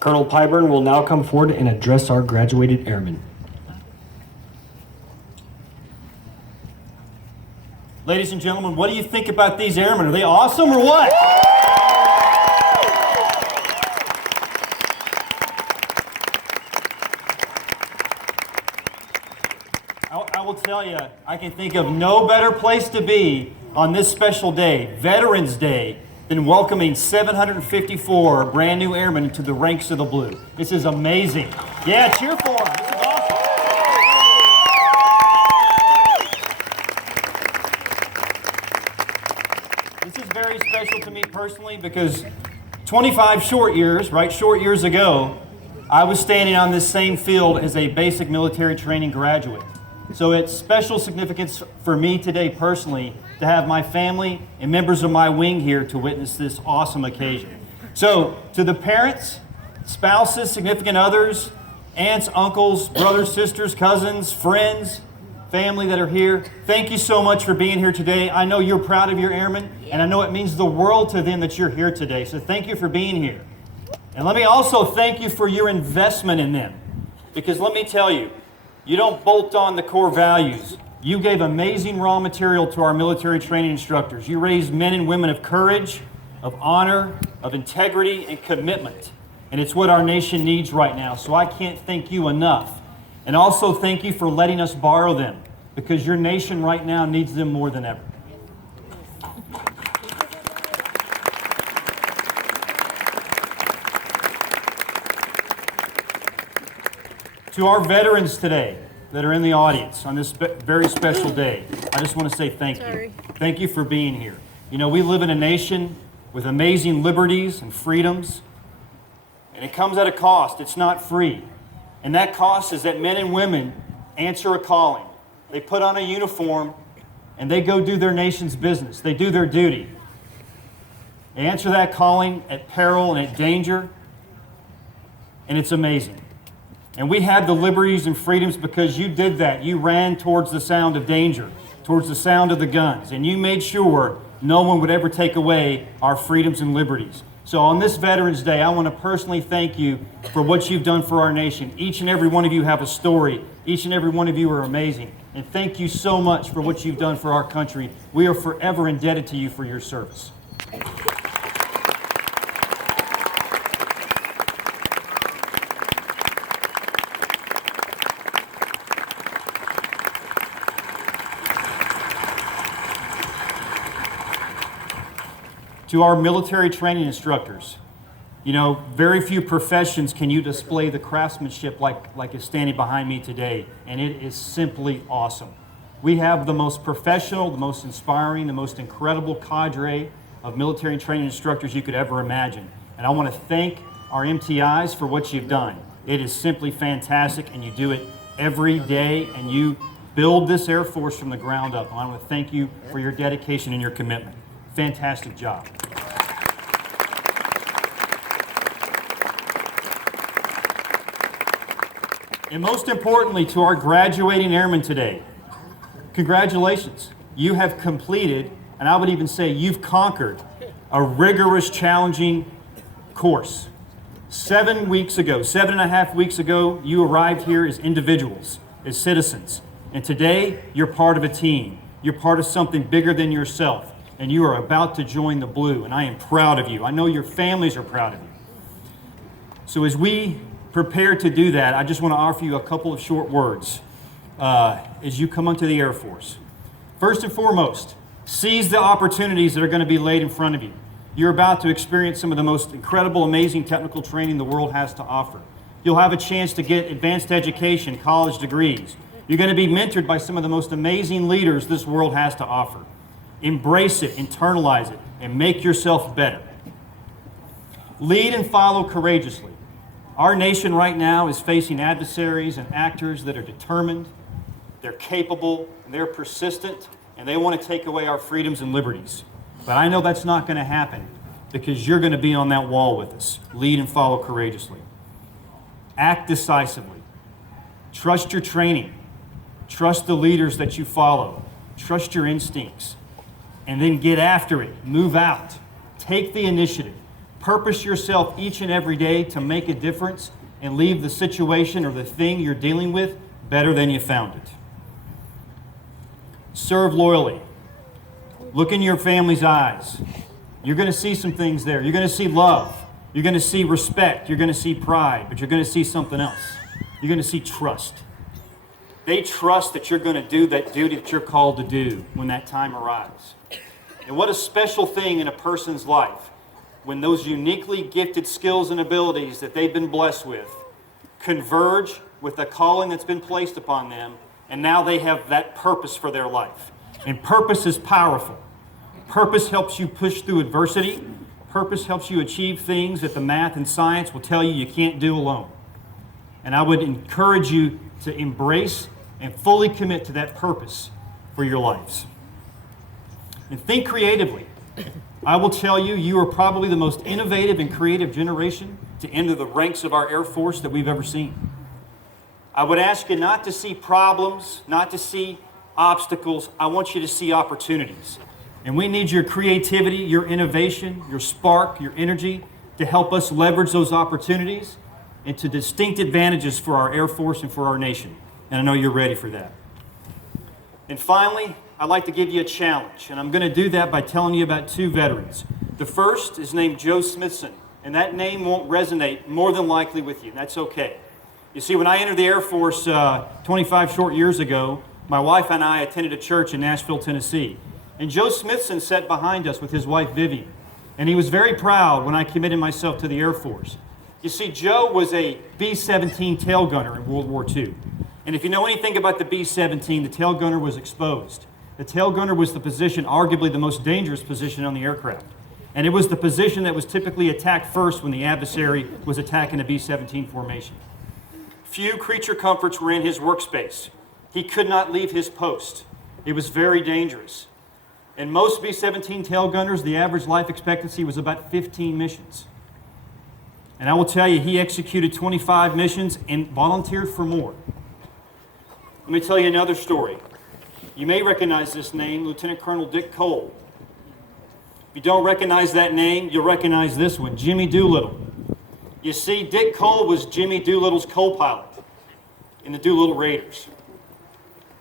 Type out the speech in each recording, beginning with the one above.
Colonel Pyburn will now come forward and address our graduated airmen. Ladies and gentlemen, what do you think about these airmen? Are they awesome or what? I will tell you, I can think of no better place to be on this special day, Veterans Day, than welcoming 754 brand new airmen into the ranks of the Blue. This is amazing. Yeah, cheer for them. This is awesome. This is very special to me personally because 25 short years ago, I was standing on this same field as a basic military training graduate. So it's special significance for me today personally to have my family and members of my wing here to witness this awesome occasion. So to the parents, spouses, significant others, aunts, uncles, brothers, sisters, cousins, friends, family that are here, thank you so much for being here today. I know you're proud of your airmen, and I know it means the world to them that you're here today. So thank you for being here. And let me also thank you for your investment in them. Because let me tell you, you don't bolt on the core values. You gave amazing raw material to our military training instructors. You raised men and women of courage, of honor, of integrity, and commitment. And it's what our nation needs right now. So I can't thank you enough. And also thank you for letting us borrow them, because your nation right now needs them more than ever. To our veterans today that are in the audience on this very special day, I just want to say thank you. Thank you for being here. You know, we live in a nation with amazing liberties and freedoms, and it comes at a cost. It's not free. And that cost is that men and women answer a calling. They put on a uniform, and they go do their nation's business. They do their duty. They answer that calling at peril and at danger, and it's amazing. And we have the liberties and freedoms because you did that. You ran towards the sound of danger, towards the sound of the guns, and you made sure no one would ever take away our freedoms and liberties. So on this Veterans Day, I want to personally thank you for what you've done for our nation. Each and every one of you have a story. Each and every one of you are amazing. And thank you so much for what you've done for our country. We are forever indebted to you for your service. To our military training instructors, you know, very few professions can you display the craftsmanship like is standing behind me today, and it is simply awesome. We have the most professional, the most inspiring, the most incredible cadre of military training instructors you could ever imagine. And I want to thank our MTIs for what you've done. It is simply fantastic, and you do it every day, and you build this Air Force from the ground up. And I want to thank you for your dedication and your commitment. Fantastic job. And most importantly, to our graduating airmen today, congratulations. You have completed, and I would even say you've conquered, a rigorous, challenging course. 7 weeks ago, 7.5 weeks ago, you arrived here as individuals, as citizens. And today, you're part of a team. You're part of something bigger than yourself. And you are about to join the Blue, and I am proud of you. I know your families are proud of you. So as we prepare to do that, I just want to offer you a couple of short words as you come onto the Air Force. First and foremost, seize the opportunities that are going to be laid in front of you. You're about to experience some of the most incredible, amazing technical training the world has to offer. You'll have a chance to get advanced education, college degrees. You're going to be mentored by some of the most amazing leaders this world has to offer. Embrace it, internalize it, and make yourself better. Lead and follow courageously. Our nation right now is facing adversaries and actors that are determined, they're capable, and they're persistent, and they want to take away our freedoms and liberties. But I know that's not going to happen because you're going to be on that wall with us. Lead and follow courageously. Act decisively. Trust your training. Trust the leaders that you follow. Trust your instincts. And then get after it. Move out. Take the initiative. Purpose yourself each and every day to make a difference and leave the situation or the thing you're dealing with better than you found it. Serve loyally. Look in your family's eyes. You're going to see some things there. You're going to see love. You're going to see respect. You're going to see pride. But you're going to see something else. You're going to see trust. They trust that you're going to do that duty that you're called to do when that time arrives. And what a special thing in a person's life when those uniquely gifted skills and abilities that they've been blessed with converge with the calling that's been placed upon them, and now they have that purpose for their life. And purpose is powerful. Purpose helps you push through adversity. Purpose helps you achieve things that the math and science will tell you you can't do alone. And I would encourage you to embrace and fully commit to that purpose for your lives. And think creatively. I will tell you, you are probably the most innovative and creative generation to enter the ranks of our Air Force that we've ever seen. I would ask you not to see problems, not to see obstacles. I want you to see opportunities. And we need your creativity, your innovation, your spark, your energy to help us leverage those opportunities into distinct advantages for our Air Force and for our nation. And I know you're ready for that. And finally, I'd like to give you a challenge, and I'm going to do that by telling you about two veterans. The first is named Joe Smithson, and that name won't resonate more than likely with you, and that's okay. You see, when I entered the Air Force 25 short years ago, my wife and I attended a church in Nashville, Tennessee, and Joe Smithson sat behind us with his wife, Vivian, and he was very proud when I committed myself to the Air Force. You see, Joe was a B-17 tail gunner in World War II, and if you know anything about the B-17, the tail gunner was exposed. The tail gunner was the position, arguably the most dangerous position on the aircraft. And it was the position that was typically attacked first when the adversary was attacking a B-17 formation. Few creature comforts were in his workspace. He could not leave his post. It was very dangerous. And most B-17 tail gunners, the average life expectancy was about 15 missions. And I will tell you, he executed 25 missions and volunteered for more. Let me tell you another story. You may recognize this name, Lieutenant Colonel Dick Cole. If you don't recognize that name, you'll recognize this one, Jimmy Doolittle. You see, Dick Cole was Jimmy Doolittle's co-pilot in the Doolittle Raiders.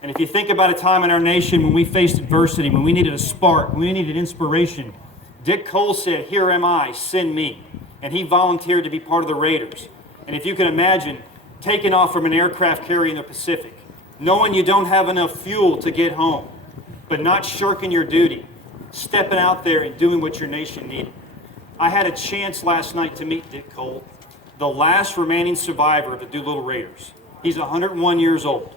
And if you think about a time in our nation when we faced adversity, when we needed a spark, when we needed inspiration, Dick Cole said, "Here am I, send me." And he volunteered to be part of the Raiders. And if you can imagine taking off from an aircraft carrier in the Pacific, knowing you don't have enough fuel to get home, but not shirking your duty, stepping out there and doing what your nation needed. I had a chance last night to meet Dick Cole, the last remaining survivor of the Doolittle Raiders. He's 101 years old.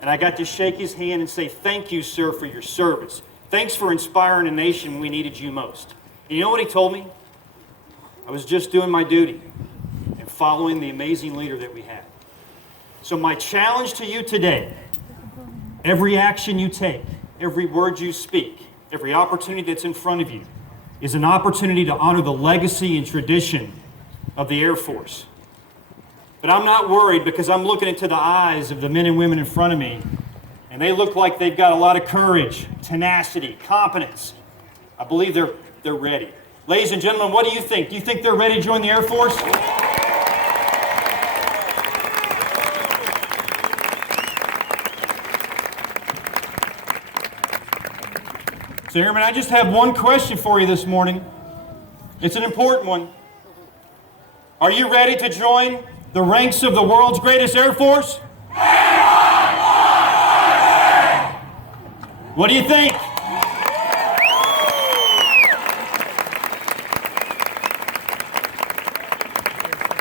And I got to shake his hand and say, "Thank you, sir, for your service. Thanks for inspiring a nation when we needed you most." And you know what he told me? I was just doing my duty and following the amazing leader that we had. So my challenge to you today, every action you take, every word you speak, every opportunity that's in front of you is an opportunity to honor the legacy and tradition of the Air Force. But I'm not worried because I'm looking into the eyes of the men and women in front of me, and they look like they've got a lot of courage, tenacity, competence. I believe they're ready. Ladies and gentlemen, what do you think? Do you think they're ready to join the Air Force? So, Airman, I just have one question for you this morning. It's an important one. Are you ready to join the ranks of the world's greatest Air Force? What do you think?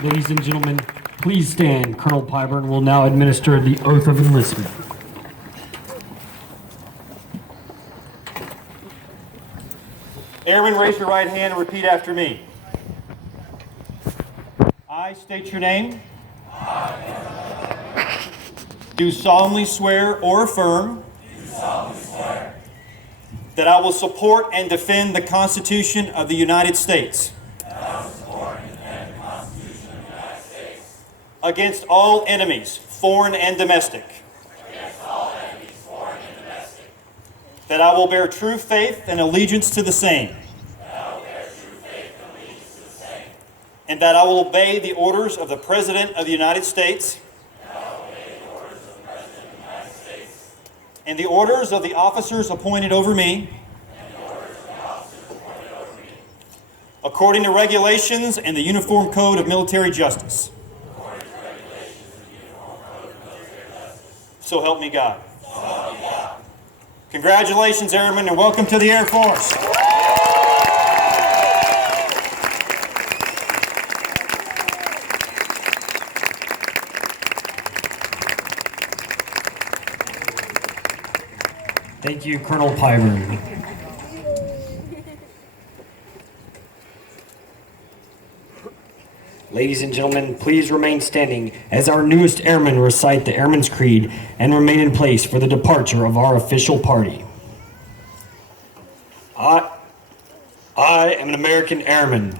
Ladies and gentlemen, please stand. Colonel Pyburn will now administer the oath of enlistment. Airman, raise your right hand and repeat after me. I state your name. Do solemnly swear or affirm that I will support and defend the Constitution of the United States against all enemies, foreign and domestic. That I will bear true faith and allegiance to the same. and that I will obey the orders of the President of the United States and the orders of the officers appointed over me according to regulations and the Uniform Code of Military Justice. So help me God. Congratulations, Airmen, and welcome to the Air Force. Thank you, Colonel Pyburn. Ladies and gentlemen, please remain standing as our newest airmen recite the Airman's Creed and remain in place for the departure of our official party. I am an American airman.